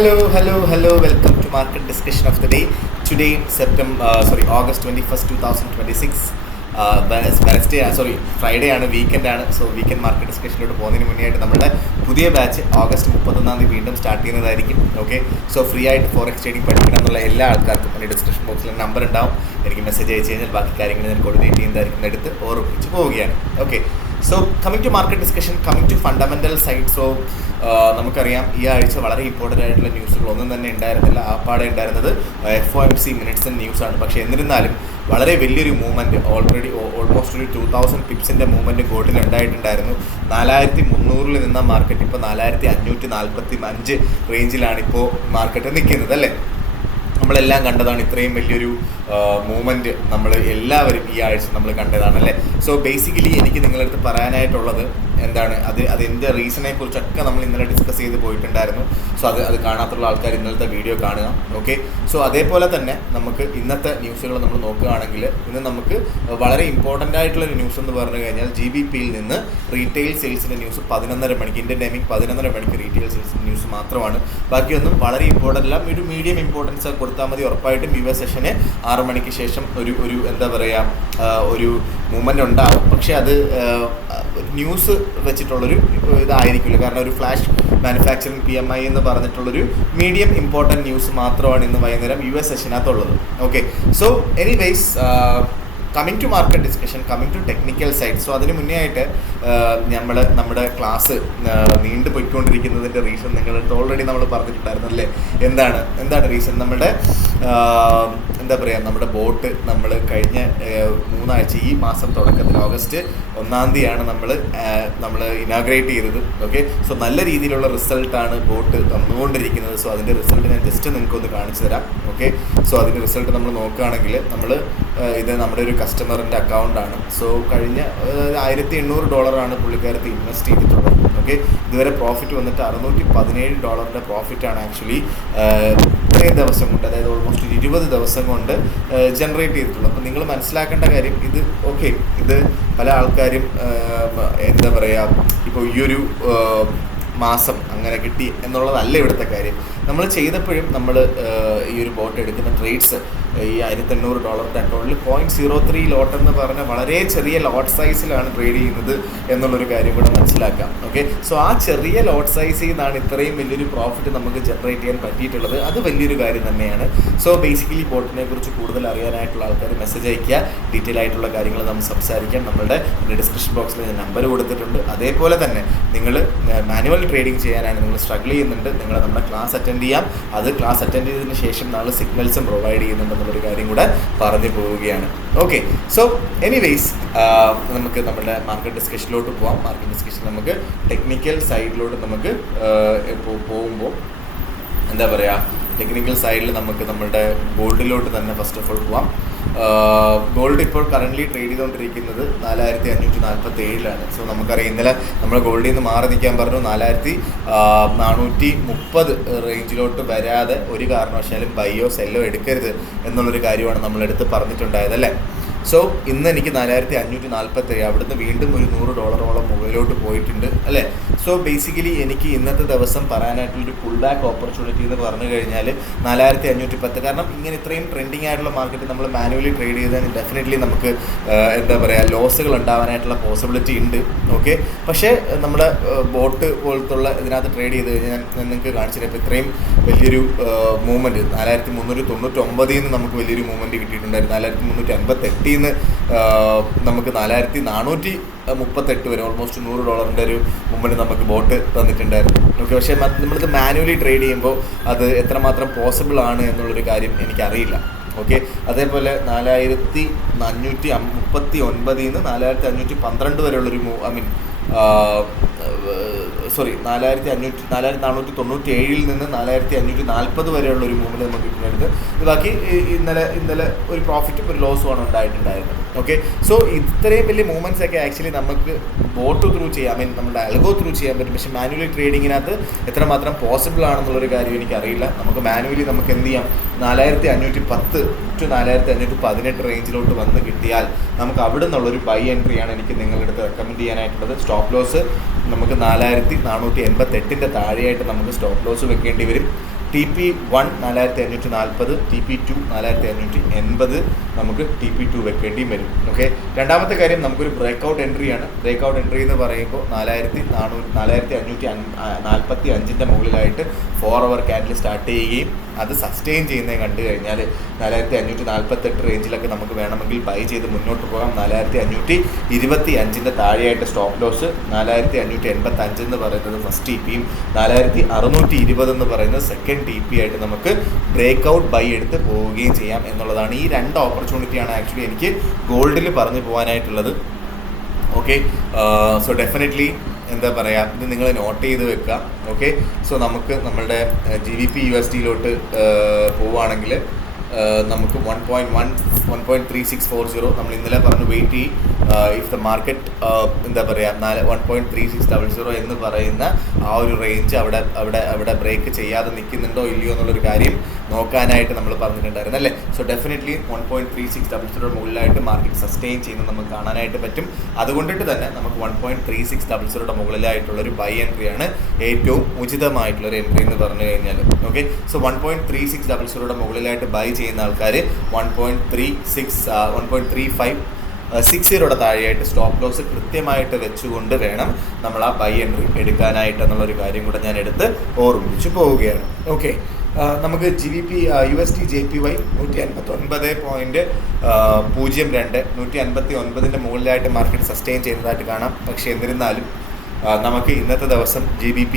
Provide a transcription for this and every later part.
Hello. Welcome to Market Discussion of the Day. Today, August 21st, 2026. Friday ആണ്, weekend ആണ്. So weekend market ഡിസ്കഷനിലോട്ട് പോകുന്നതിന് മുന്നേ ആയിട്ട് നമ്മുടെ പുതിയ ബാച്ച് ഓഗസ്റ്റ് 31 വീണ്ടും സ്റ്റാർട്ട് ചെയ്യുന്നതായിരിക്കും. ഓക്കെ, സോ ഫ്രീ ആയിട്ട് ഫോറക്സ് ട്രേഡിംഗ് പഠിക്കണം എന്നുള്ള എല്ലാ ആൾക്കാർക്കും എൻ്റെ ഡിസ്ക്രിപ്ഷൻ ബോക്സിൽ നമ്പർ ഉണ്ടാവും. എനിക്ക് മെസ്സേജ് അയച്ചു കഴിഞ്ഞാൽ ബാക്കി കാര്യങ്ങൾ ഞാൻ കോർഡിനേറ്റ് ചെയ്യുന്നതായിരിക്കും, എടുത്ത് ഓർമ്മിച്ച് പോവുകയാണ്. Okay, so coming to market discussion, coming to fundamental side. So നമുക്കറിയാം ഈ ആഴ്ച വളരെ ഇമ്പോർട്ടൻ്റ് ആയിട്ടുള്ള ന്യൂസുകൾ ഒന്നും തന്നെ ഉണ്ടായിരുന്നില്ല. ആപ്പാടെ ഉണ്ടായിരുന്നത് FOMC മിനിറ്റ്സ് ആൻഡ് ന്യൂസാണ്. പക്ഷേ എന്നിരുന്നാലും വളരെ വലിയൊരു മൂവ്മെൻറ്റ്, ഓൾമോസ്റ്റ് ഒരു 2000 പിപ്സിൻ്റെ മൂവ്മെൻറ്റ് ഗോൾഡിൽ ഉണ്ടായിട്ടുണ്ടായിരുന്നു. 4300 നിന്ന മാർക്കറ്റ് ഇപ്പോൾ 4545 റേഞ്ചിലാണ് ഇപ്പോൾ മാർക്കറ്റ് നിൽക്കുന്നത്, അല്ലേ? നമ്മളെല്ലാം കണ്ടതാണ് ഇത്രയും വലിയൊരു മൂവ്മെൻറ്റ്. നമ്മൾ എല്ലാവരും ഈ ആഴ്ച നമ്മൾ കണ്ടതാണല്ലേ. സോ ബേസിക്കലി എനിക്ക് നിങ്ങളടുത്ത് പറയാനായിട്ടുള്ളത് എന്താണ്, അതിൻ്റെ റീസണെ കുറിച്ചൊക്കെ നമ്മൾ ഇന്നലെ ഡിസ്കസ് ചെയ്ത് പോയിട്ടുണ്ടായിരുന്നു. സോ അത് കാണാത്തുള്ള ആൾക്കാർ ഇന്നലത്തെ വീഡിയോ കാണുക. ഓക്കെ, സോ അതേപോലെ തന്നെ നമുക്ക് ഇന്നത്തെ ന്യൂസുകൾ നമ്മൾ നോക്കുകയാണെങ്കിൽ ഇന്ന് നമുക്ക് വളരെ ഇമ്പോർട്ടൻ്റ് ആയിട്ടുള്ളൊരു ന്യൂസ് എന്ന് പറഞ്ഞു കഴിഞ്ഞാൽ GBPയിൽ നിന്ന് റീറ്റെയിൽ സെയിൽസിൻ്റെ ന്യൂസ് 11:30 മണിക്ക്, ഇന്ത്യൻ ടൈമിംഗ് 11:30 മണിക്ക് റീറ്റെയിൽ സെയിൽസിൻ്റെ ന്യൂസ് മാത്രമാണ്. ബാക്കിയൊന്നും വളരെ ഇമ്പോർട്ടൻ്റ് അല്ല. ഒരു മീഡിയം ഇമ്പോർട്ടൻസ് കൊടുത്താൽ മതി. ഉറപ്പായിട്ടും US സെഷന് 6 മണിക്ക് ശേഷം ഒരു എന്താ പറയുക, ഒരു മൂവ്മെൻറ്റ് ഉണ്ടാകും. പക്ഷേ അത് ന്യൂസ് വെച്ചിട്ടുള്ളൊരു ഇതായിരിക്കില്ല. കാരണം ഒരു ഫ്ലാഷ് മാനുഫാക്ചറിങ് PMI എന്ന് പറഞ്ഞിട്ടുള്ളൊരു മീഡിയം ഇമ്പോർട്ടൻറ്റ് ന്യൂസ് മാത്രമാണ് ഇന്ന് വൈകുന്നേരം US സെഷനകത്തുള്ളത്. Okay, so anyways, coming to market discussion, coming to technical side. So അതിന് മുന്നേ ആയിട്ട് നമ്മുടെ ക്ലാസ് നീണ്ടു പോയിക്കൊണ്ടിരിക്കുന്നതിൻ്റെ റീസൺ നിങ്ങളടുത്ത് ഓൾറെഡി നമ്മൾ പറഞ്ഞിട്ടുണ്ടായിരുന്നല്ലേ. എന്താണ് റീസൺ? നമ്മുടെ എന്താ പറയുക, നമ്മുടെ ബോട്ട് നമ്മൾ കഴിഞ്ഞ 3 ആഴ്ച, ഈ മാസം തുടക്കത്തിൽ ഓഗസ്റ്റ് 1 നമ്മൾ ഇനാഗ്രേറ്റ് ചെയ്തത്. ഓക്കെ, സോ നല്ല രീതിയിലുള്ള റിസൾട്ടാണ് ബോട്ട് തന്നുകൊണ്ടിരിക്കുന്നത്. സോ അതിൻ്റെ റിസൾട്ട് ഞാൻ ജസ്റ്റ് നിങ്ങൾക്കൊന്ന് കാണിച്ചു തരാം. ഓക്കെ, സോ അതിൻ്റെ റിസൾട്ട് നമ്മൾ നോക്കുകയാണെങ്കിൽ ഇത് നമ്മുടെ ഒരു കസ്റ്റമറിൻ്റെ അക്കൗണ്ടാണ്. സോ കഴിഞ്ഞ $1800 പുള്ളിക്കാരത്ത് ഇൻവെസ്റ്റ് ചെയ്തിട്ടുള്ളത്. ഓക്കെ, ഇതുവരെ പ്രോഫിറ്റ് വന്നിട്ട് $617 പ്രോഫിറ്റാണ് ആക്ച്വലി ഇത്രയും ദിവസം കൊണ്ട്, അതായത് ഓൾമോസ്റ്റ് 20 ദിവസം കൊണ്ട് ജനറേറ്റ് ചെയ്തിട്ടുള്ളത്. അപ്പോൾ നിങ്ങൾ മനസ്സിലാക്കേണ്ട കാര്യം ഇത് പല ആൾക്കാരും എന്താ പറയുക, ഇപ്പോൾ ഈ ഒരു മാസം അങ്ങനെ കിട്ടി എന്നുള്ളതല്ല ഇവിടുത്തെ കാര്യം. നമ്മൾ ചെയ്തപ്പോഴും നമ്മൾ ഈ ഒരു ബോട്ട് എടുക്കുന്ന ട്രേഡ്സ് ഈ $1800 അക്കൗണ്ടിൽ 0.03 ലോട്ട് എന്ന് പറഞ്ഞ വളരെ ചെറിയ ലോട്ട് സൈസിലാണ് ട്രേഡ് ചെയ്യുന്നത് എന്നുള്ളൊരു കാര്യം കൂടെ മനസ്സിലാക്കാം. ഓക്കെ, സോ ആ ചെറിയ ലോട്ട് സൈസിൽ നിന്നാണ് ഇത്രയും വലിയൊരു പ്രോഫിറ്റ് നമുക്ക് ജനറേറ്റ് ചെയ്യാൻ പറ്റിയിട്ടുള്ളത്. അത് വലിയൊരു കാര്യം തന്നെയാണ്. സോ ബേസിക്കലി ബോട്ടിനെ കുറിച്ച് കൂടുതൽ അറിയാനായിട്ടുള്ള ആൾക്കാർ മെസ്സേജ് അയയ്ക്കുക. ഡീറ്റെയിൽ ആയിട്ടുള്ള കാര്യങ്ങൾ നമ്മൾ സംസാരിക്കാം. നമ്മളുടെ ഡിസ്ക്രിപ്ഷൻ ബോക്സിൽ ഞാൻ നമ്പർ കൊടുത്തിട്ടുണ്ട്. അതേപോലെ തന്നെ നിങ്ങൾ മാനുവൽ ട്രേഡിംഗ് ചെയ്യാനാണ് നിങ്ങൾ സ്ട്രഗിൾ ചെയ്യുന്നുണ്ട്, നിങ്ങൾ നമ്മുടെ ക്ലാസ് അറ്റൻഡ് ചെയ്യാം. അത് ക്ലാസ് അറ്റൻഡ് ചെയ്തതിന് ശേഷം നമ്മൾ സിഗ്നൽസും പ്രൊവൈഡ് ചെയ്യുന്നുണ്ട് എന്നൊരു കാര്യം കൂടെ പറഞ്ഞു പോവുകയാണ്. ഓക്കെ, സോ എനിവേയ്സ്, നമുക്ക് നമ്മുടെ മാർക്കറ്റ് ഡിസ്കഷനിലോട്ട് പോവാം. മാർക്കറ്റ് ഡിസ്കഷൻ നമുക്ക് ടെക്നിക്കൽ സൈഡിലോട്ട് നമുക്ക് പോകുമ്പോൾ എന്താ പറയുക, ടെക്നിക്കൽ സൈഡിൽ നമുക്ക് നമ്മുടെ ഗോൾഡിലോട്ട് തന്നെ ഫസ്റ്റ് ഓഫ് ഓൾ പോവാം. ഗോൾഡ് ഇപ്പോൾ കറൻ്റ്ലി ട്രേഡ് ചെയ്തുകൊണ്ടിരിക്കുന്നത് 4547 സോ നമുക്കറിയാം ഇന്നലെ നമ്മൾ ഗോൾഡിൽ നിന്ന് മാറി നിൽക്കാൻ പറഞ്ഞു. 4430 റേഞ്ചിലോട്ട് വരാതെ ഒരു കാരണവശാലും ബൈയോ സെല്ലോ എടുക്കരുത് എന്നുള്ളൊരു കാര്യമാണ് നമ്മളെടുത്ത് പറഞ്ഞിട്ടുണ്ടായത്, അല്ലേ? സോ ഇന്ന് എനിക്ക് 4547, അവിടുന്ന് വീണ്ടും ഒരു $100 മുകളിലോട്ട് പോയിട്ടുണ്ട്, അല്ലേ? സോ ബേസിക്കലി എനിക്ക് ഇന്നത്തെ ദിവസം പറയാനായിട്ടുള്ളൊരു പുൾ ബാക്ക് ഓപ്പർച്യൂണിറ്റി എന്ന് പറഞ്ഞു കഴിഞ്ഞാൽ 4510. കാരണം ഇങ്ങനെ ഇത്രയും ട്രെൻഡിങ് ആയിട്ടുള്ള മാർക്കറ്റ് നമ്മൾ മാനുവലി ട്രേഡ് ചെയ്താൽ ഡെഫിനറ്റ്ലി നമുക്ക് എന്താ പറയുക, ലോസുകൾ ഉണ്ടാവാനായിട്ടുള്ള പോസിബിലിറ്റി ഉണ്ട്. ഓക്കെ, പക്ഷേ നമ്മുടെ ബോട്ട് പോലത്തുള്ള ഇതിനകത്ത് ട്രേഡ് ചെയ്ത് കഴിഞ്ഞാൽ ഞാൻ നിങ്ങൾക്ക് കാണിച്ചിട്ട് ഇപ്പോൾ ഇത്രയും വലിയൊരു മൂവ്മെൻറ്റ് 4399 നമുക്ക് വലിയൊരു മൂവ്മെൻറ്റ് കിട്ടിയിട്ടുണ്ടായിരുന്നു. 4358 നമുക്ക് 4438 വരെ ഓൾമോസ്റ്റ് $100 ഒരു മൂവ്മെൻറ്റ് നമുക്ക് ബോട്ട് തന്നിട്ടുണ്ടായിരുന്നു. ഓക്കെ, പക്ഷേ നമ്മളിത് മാനുവലി ട്രേഡ് ചെയ്യുമ്പോൾ അത് എത്രമാത്രം പോസിബിൾ ആണ് എന്നുള്ളൊരു കാര്യം എനിക്കറിയില്ല. ഓക്കെ, അതേപോലെ 4539 നിന്ന് 4512 വരെയുള്ളൊരു 4497 നിന്ന് 4540 വരെയുള്ളൊരു മൂവ്മെൻറ്റ് നമുക്ക് കിട്ടുന്നത്. ഇത് ബാക്കി ഇന്നലെ ഒരു പ്രോഫിറ്റും ഒരു ലോസുമാണ് ഉണ്ടായിട്ടുണ്ടായിരുന്നത്. ഓക്കെ, സോ ഇത്രയും വലിയ മൂവ്മെൻറ്റ്സ് ഒക്കെ ആക്ച്വലി നമുക്ക് ബോട്ട് ത്രൂ ചെയ്യാം, നമ്മുടെ അൽഗോ ത്രൂ ചെയ്യാൻ പറ്റും. പക്ഷേ മാനുവലി ട്രേഡിങ്ങിനകത്ത് എത്രമാത്രം പോസിബിൾ ആണെന്നുള്ളൊരു കാര്യം എനിക്കറിയില്ല. നമുക്ക് മാനുവലി നമുക്ക് എന്ത് ചെയ്യാം, 4510 ടു 4518 റേഞ്ചിലോട്ട് വന്ന് കിട്ടിയാൽ നമുക്ക് അവിടെ നിന്നുള്ളൊരു ബൈ എൻട്രിയാണ് എനിക്ക് നിങ്ങളുടെ അടുത്ത് റെക്കമെൻഡ് ചെയ്യാനായിട്ടുള്ളത്. സ്റ്റോപ്പ് ലോസ് നമുക്ക് 4488 താഴെയായിട്ട് നമുക്ക് സ്റ്റോപ്പ് ലോസ് വെക്കേണ്ടി വരും. TP1 4540, TP2 4580 നമുക്ക് TP2 വെക്കേണ്ടി വരും. ഓക്കെ, രണ്ടാമത്തെ കാര്യം നമുക്കൊരു ബ്രേക്കൗട്ട് എൻട്രിയാണ്. ബ്രേക്കൗട്ട് എൻട്രി എന്ന് പറയുമ്പോൾ 4545 മുകളിലായിട്ട് 4 അവർ ക്യാൻഡിൽ സ്റ്റാർട്ട് ചെയ്യുകയും അത് സസ്റ്റെയിൻ ചെയ്യുന്നത് കണ്ടു കഴിഞ്ഞാൽ 4548 റേഞ്ചിലൊക്കെ നമുക്ക് വേണമെങ്കിൽ ബൈ ചെയ്ത് മുന്നോട്ട് പോകാം. 4525 താഴെയായിട്ട് സ്റ്റോപ്പ് ലോസ്, 4585 എന്ന് പറയുന്നത് ഫസ്റ്റ് TPയും 4620 എന്ന് പറയുന്നത് സെക്കൻഡ് TP ആയിട്ട് നമുക്ക് ബ്രേക്ക് ഔട്ട് ബൈ എടുത്ത് പോവുകയും ചെയ്യാം എന്നുള്ളതാണ്. ഈ രണ്ട് ഓപ്പർച്യൂണിറ്റിയാണ് ആക്ച്വലി എനിക്ക് ഗോൾഡിൽ പറഞ്ഞു പോകാനായിട്ടുള്ളത്. ഓക്കെ, സോ ഡെഫിനറ്റ്ലി എന്താ പറയുക, ഇത് നിങ്ങൾ നോട്ട് ചെയ്ത് വെക്കുക. ഓക്കെ, സോ നമുക്ക് നമ്മളുടെ GBP USDയിലോട്ട് പോവുകയാണെങ്കിൽ നമുക്ക് 1.3640 നമ്മൾ ഇന്നലെ പറഞ്ഞു വെയിറ്റ് ചെയ്യും. ഇഫ് ദ മാർക്കറ്റ് എന്താ പറയുക 1.3600 എന്ന് പറയുന്ന ആ ഒരു റേഞ്ച് അവിടെ ബ്രേക്ക് ചെയ്യാതെ നിൽക്കുന്നുണ്ടോ ഇല്ലയോ എന്നുള്ളൊരു കാര്യം നോക്കാനായിട്ട് നമ്മൾ പറഞ്ഞിട്ടുണ്ടായിരുന്നു അല്ലേ. സോ ഡെഫിനറ്റ്ലി 1.3600 മുകളിലായിട്ട് മാർക്കറ്റ് സസ്റ്റെയിൻ ചെയ്യുന്നത് നമുക്ക് കാണാനായിട്ട് പറ്റും. അതുകൊണ്ടിട്ട് തന്നെ നമുക്ക് 1.3600 മുകളിലായിട്ടുള്ളൊരു ബൈ എൻട്രിയാണ് ഏറ്റവും ഉചിതമായിട്ടുള്ളൊരു എൻട്രി എന്ന് പറഞ്ഞു കഴിഞ്ഞാൽ. ഓക്കെ, സോ 1.3600 മുകളിലായിട്ട് ബൈ ചെയ്യുന്ന ആൾക്കാർ 1.3560 താഴെയായിട്ട് സ്റ്റോപ്പ് ലോസ് കൃത്യമായിട്ട് വെച്ചുകൊണ്ട് വേണം നമ്മൾ ആ ബൈ എൻട്രി എടുക്കാനായിട്ട് എന്നുള്ളൊരു കാര്യം കൂടെ ഞാൻ എടുത്ത് ഓർമ്മിച്ചു പോവുകയാണ്. ഓക്കെ, നമുക്ക് GBP USD JPY 159.02 159 മുകളിലായിട്ട് മാർക്കറ്റ് സസ്റ്റെയിൻ ചെയ്യുന്നതായിട്ട് കാണാം. പക്ഷേ എന്നിരുന്നാലും നമുക്ക് ഇന്നത്തെ ദിവസം GBP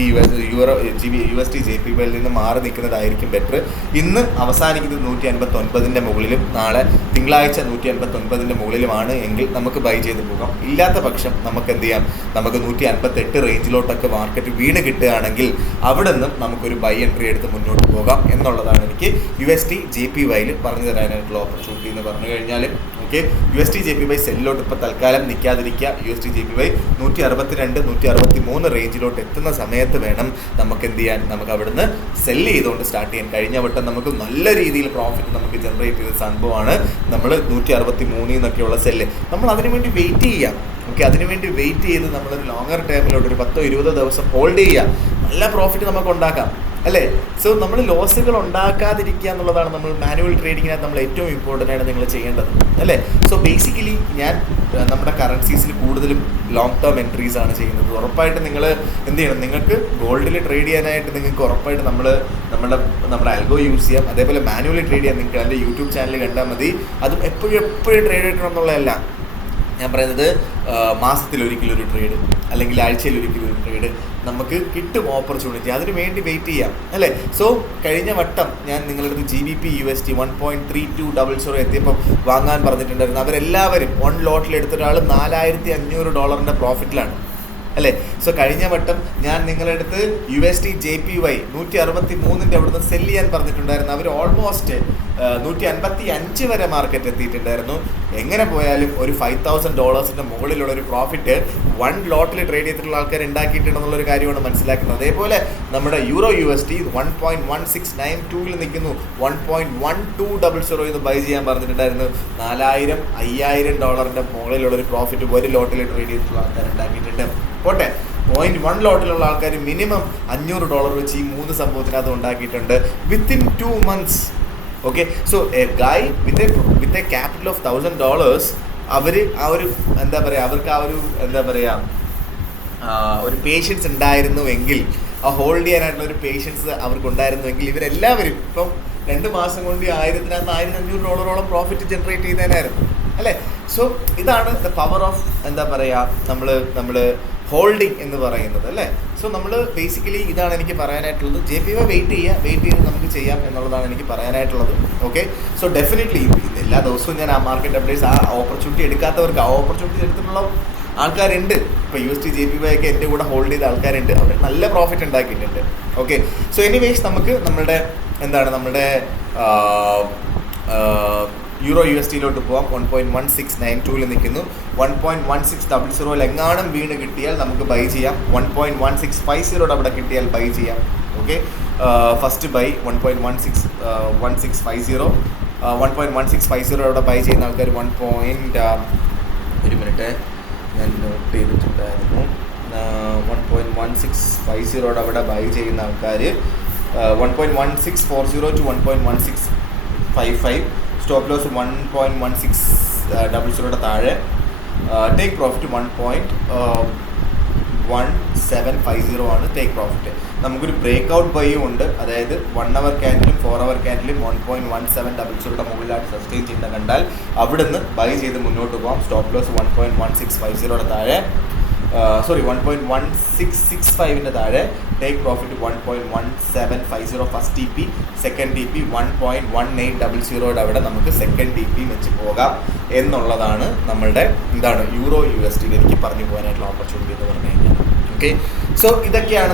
USD JPYയിൽ നിന്ന് മാറി നിൽക്കുന്നതായിരിക്കും ബെറ്റർ. ഇന്ന് അവസാനിക്കുന്നത് 159 മുകളിലും നാളെ തിങ്കളാഴ്ച 159 മുകളിലുമാണ് എങ്കിൽ നമുക്ക് ബൈ ചെയ്ത് പോകാം. ഇല്ലാത്ത പക്ഷം നമുക്ക് എന്ത് ചെയ്യാം, നമുക്ക് 158 റേഞ്ചിലോട്ടൊക്കെ മാർക്കറ്റ് വീണ് കിട്ടുകയാണെങ്കിൽ അവിടെ നിന്നും നമുക്കൊരു ബൈ എൻട്രി എടുത്ത് മുന്നോട്ട് പോകാം എന്നുള്ളതാണ് എനിക്ക് USD JPYയിൽ പറഞ്ഞു തരാനായിട്ടുള്ള ഓപ്പർച്യൂണിറ്റി എന്ന് പറഞ്ഞു കഴിഞ്ഞാൽ. ഓക്കെ, USD JPY സെല്ലിലോട്ട് ഇപ്പോൾ തൽക്കാലം നിൽക്കാതിരിക്കുക. USD JPY 162-163 റേഞ്ചിലോട്ട് എത്തുന്ന സമയത്ത് വേണം നമുക്ക് എന്ത് ചെയ്യാൻ, നമുക്ക് അവിടുന്ന് സെല്ല് ചെയ്തുകൊണ്ട് സ്റ്റാർട്ട് ചെയ്യാൻ. കഴിഞ്ഞ വട്ടം നമുക്ക് നല്ല രീതിയിൽ പ്രോഫിറ്റ് നമുക്ക് ജനറേറ്റ് ചെയ്ത സംഭവമാണ് നമ്മൾ 163 എന്നൊക്കെയുള്ള സെല്ല്. നമ്മൾ അതിനു വേണ്ടി വെയിറ്റ് ചെയ്യാം. ഓക്കെ, അതിനുവേണ്ടി വെയിറ്റ് ചെയ്ത് നമ്മളൊരു ലോങ്ങർ ടൈമിലോട്ട് ഒരു 10-20 ദിവസം ഹോൾഡ് ചെയ്യുക. നല്ല പ്രോഫിറ്റ് നമുക്ക് ഉണ്ടാക്കാം അല്ലേ. സോ നമ്മൾ ലോസുകൾ ഉണ്ടാക്കാതിരിക്കുക എന്നുള്ളതാണ് നമ്മൾ മാനുവൽ ട്രേഡിങ്ങിനകത്ത് നമ്മൾ ഏറ്റവും ഇമ്പോർട്ടൻ്റ് ആയിട്ട് നിങ്ങൾ ചെയ്യേണ്ടത് അല്ലേ. സോ ബേസിക്കലി ഞാൻ നമ്മുടെ കറൻസീസിൽ കൂടുതലും ലോങ് ടേം എൻട്രീസ് ആണ് ചെയ്യുന്നത്. ഉറപ്പായിട്ട് നിങ്ങൾ എന്ത് ചെയ്യണം, നിങ്ങൾക്ക് ഗോൾഡിൽ ട്രേഡ് ചെയ്യാനായിട്ട് നിങ്ങൾക്ക് ഉറപ്പായിട്ട് നമ്മുടെ ആൽഗോ യൂസ് ചെയ്യാം. അതേപോലെ മാനുവലി ട്രേഡ് ചെയ്യാൻ നിങ്ങൾക്ക് എൻ്റെ യൂട്യൂബ് ചാനൽ കണ്ടാൽ മതി. അതും എപ്പോഴും ട്രേഡ് എടുക്കണം എന്നുള്ളതല്ല ഞാൻ പറയുന്നത്. മാസത്തിലൊരിക്കലൊരു ട്രേഡ് അല്ലെങ്കിൽ ആഴ്ചയിലൊരിക്കലൊരു ട്രേഡ് നമുക്ക് കിട്ടും ഓപ്പർച്യൂണിറ്റി. അതിന് വേണ്ടി വെയിറ്റ് ചെയ്യാം അല്ലേ. സോ കഴിഞ്ഞ വട്ടം ഞാൻ നിങ്ങളുടെ GBP USD 1.3200 എത്തിയപ്പോൾ വാങ്ങാൻ പറഞ്ഞിട്ടുണ്ടായിരുന്നു. അവരെല്ലാവരും 1 ലോട്ടിൽ എടുത്ത ഒരാൾ $4500 പ്രോഫിറ്റിലാണ് അല്ലേ. സോ കഴിഞ്ഞ വട്ടം ഞാൻ നിങ്ങളുടെ അടുത്ത് USD JPY 163 അവിടുന്ന് സെല് ചെയ്യാൻ പറഞ്ഞിട്ടുണ്ടായിരുന്നു. അവർ ഓൾമോസ്റ്റ് 155 വരെ മാർക്കറ്റ് എത്തിയിട്ടുണ്ടായിരുന്നു. എങ്ങനെ പോയാലും ഒരു $5000 മുകളിലുള്ള ഒരു പ്രോഫിറ്റ് 1 ലോട്ടിൽ ട്രേഡ് ചെയ്തിട്ടുള്ള ആൾക്കാർ ഉണ്ടാക്കിയിട്ടുണ്ടെന്നുള്ളൊരു കാര്യമാണ് മനസ്സിലാക്കുന്നത്. അതേപോലെ നമ്മുടെ USD 1.1692 നിൽക്കുന്നു. 1.1200 എന്ന് ബൈ ചെയ്യാൻ പറഞ്ഞിട്ടുണ്ടായിരുന്നു. $4000-5000 മുകളിലുള്ളൊരു പ്രോഫിറ്റ് ഒരു ലോട്ടിൽ ട്രേഡ് ചെയ്തിട്ടുള്ള ആൾക്കാർ ഉണ്ടാക്കിയിട്ടുണ്ട്. പോട്ടെ, 0.1 ലോട്ടിലുള്ള ആൾക്കാർ മിനിമം $500 വെച്ച് ഈ 3 സംഭവത്തിനകത്ത് ഉണ്ടാക്കിയിട്ടുണ്ട് within 2 months. Okay, so A ഗായ് വിത്ത് എ ക്യാപിറ്റൽ ഓഫ് $1000 അവർ ആ ഒരു എന്താ പറയുക, അവർക്ക് ആ ഒരു എന്താ പറയുക ഒരു പേഷ്യൻസ് ഉണ്ടായിരുന്നുവെങ്കിൽ, ആ ഹോൾഡ് ചെയ്യാനായിട്ടുള്ള ഒരു പേഷ്യൻസ് അവർക്ക് ഉണ്ടായിരുന്നുവെങ്കിൽ ഇവരെല്ലാവരും ഇപ്പം 2 മാസം കൊണ്ട് $1500 പ്രോഫിറ്റ് ജനറേറ്റ് ചെയ്തേനായിരുന്നു അല്ലേ. സോ ഇതാണ് ദ പവർ ഓഫ് എന്താ പറയുക നമ്മൾ ഹോൾഡിങ് എന്ന് പറയുന്നത് അല്ലേ. സോ നമ്മൾ ബേസിക്കലി ഇതാണ് എനിക്ക് പറയാനായിട്ടുള്ളത്. JPY വെയിറ്റ് ചെയ്ത് നമുക്ക് ചെയ്യാം എന്നുള്ളതാണ് എനിക്ക് പറയാനായിട്ടുള്ളത്. ഓക്കെ, സോ ഡെഫിനറ്റ്ലി എല്ലാ ദിവസവും ഞാൻ ആ മാർക്കറ്റ് അപ്ഡേറ്റ്സ് ആ ഓപ്പർച്യൂണിറ്റി എടുക്കാത്തവർക്ക് ആ ഓപ്പർച്യൂണിറ്റി എടുത്തിട്ടുള്ള ആൾക്കാരുണ്ട്. ഇപ്പോൾ USD JPY ഒക്കെ എൻ്റെ കൂടെ ഹോൾഡ് ചെയ്ത ആൾക്കാരുണ്ട്. അവർ നല്ല പ്രോഫിറ്റ് ഉണ്ടാക്കിയിട്ടുണ്ട്. ഓക്കെ, സോ എനിവേസ് നമുക്ക് നമ്മുടെ EURUSDയിലോട്ട് പോവാം. 1.1692 നിൽക്കുന്നു. 1.1600 എങ്ങാനും വീണ് കിട്ടിയാൽ നമുക്ക് ബൈ ചെയ്യാം. 1.1650 അവിടെ കിട്ടിയാൽ ബൈ ചെയ്യാം. ഓക്കെ, ഫസ്റ്റ് ബൈ 1.1650 അവിടെ ബൈ ചെയ്യുന്ന ആൾക്കാർ 1. ഒരു മിനിറ്റ് ഞാൻ നോട്ട് ചെയ്തിട്ടുണ്ടായിരുന്നു. 1.1650 അവിടെ ബൈ ചെയ്യുന്ന ആൾക്കാർ 1.1640 to 1.1655. സ്റ്റോപ്പ് ലോസ് 1.1600 താഴെ. ടേക്ക് പ്രോഫിറ്റ് 1.1750 ആണ് ടേക്ക് പ്രോഫിറ്റ്. നമുക്കൊരു ബ്രേക്ക് ഔട്ട് ബൈയും ഉണ്ട്, അതായത് 1 അവർ ക്യാൻഡിലും 4 അവർ ക്യാൻഡിലും 1.1700 മുകളിലായിട്ട് സസ്റ്റെയിൻ ചെയ്യുന്ന കണ്ടാൽ അവിടുന്ന് ബൈ ചെയ്ത് മുന്നോട്ട് പോകാം. സ്റ്റോപ്പ് ലോസ് 1.1650 താഴെ, 1.1665 താഴെ. Take profit 1.1750 first T P. Second T P 1.1800 അവിടെ നമുക്ക് സെക്കൻഡ് ടി പി വെച്ച് പോകാം എന്നുള്ളതാണ് നമ്മളുടെ യൂറോ USD എനിക്ക് പറഞ്ഞു പോകാനായിട്ടുള്ള ഓപ്പർച്യൂണിറ്റി എന്ന് പറഞ്ഞു കഴിഞ്ഞാൽ. ഓക്കെ, സോ ഇതൊക്കെയാണ്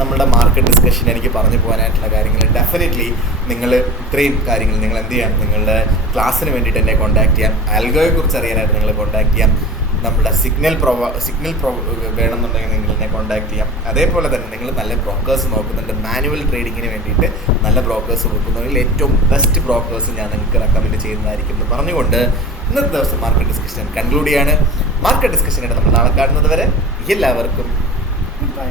നമ്മളുടെ മാർക്കറ്റ് ഡിസ്കഷൻ എനിക്ക് പറഞ്ഞു പോകാനായിട്ടുള്ള കാര്യങ്ങൾ. ഡെഫിനറ്റ്ലി നിങ്ങൾ ഇത്രയും കാര്യങ്ങൾ നിങ്ങൾ എന്ത് ചെയ്യാം, നിങ്ങളുടെ ക്ലാസ്സിന് വേണ്ടിയിട്ട് എന്നെ കോൺടാക്ട് ചെയ്യാം. ആൽഗോയെ കുറിച്ച് അറിയാനായിട്ട് നിങ്ങൾ കോൺടാക്ട് ചെയ്യാം. നമ്മുടെ സിഗ്നൽ വേണമെന്നുണ്ടെങ്കിൽ നിങ്ങൾ എന്നെ കോൺടാക്ട് ചെയ്യാം. അതേപോലെ തന്നെ നിങ്ങൾ നല്ല ബ്രോക്കേഴ്സ് നോക്കുന്നുണ്ട്, മാനുവൽ ട്രേഡിങ്ങിന് വേണ്ടിയിട്ട് നല്ല ബ്രോക്കേഴ്സ് നോക്കുന്നുണ്ടെങ്കിൽ ഏറ്റവും ബെസ്റ്റ് ബ്രോക്കേഴ്സ് ഞാൻ നിങ്ങൾക്ക് റെക്കമെൻഡ് ചെയ്യുന്നതായിരിക്കും എന്ന് പറഞ്ഞുകൊണ്ട് ഇന്നത്തെ ദിവസം മാർക്കറ്റ് ഡിസ്കഷൻ കൺക്ലൂഡ് ചെയ്യാണ്. മാർക്കറ്റ് ഡിസ്കഷനായിട്ട് നമ്മൾ നാളെ കാണുന്നത് വരെ എല്ലാവർക്കും ബൈ.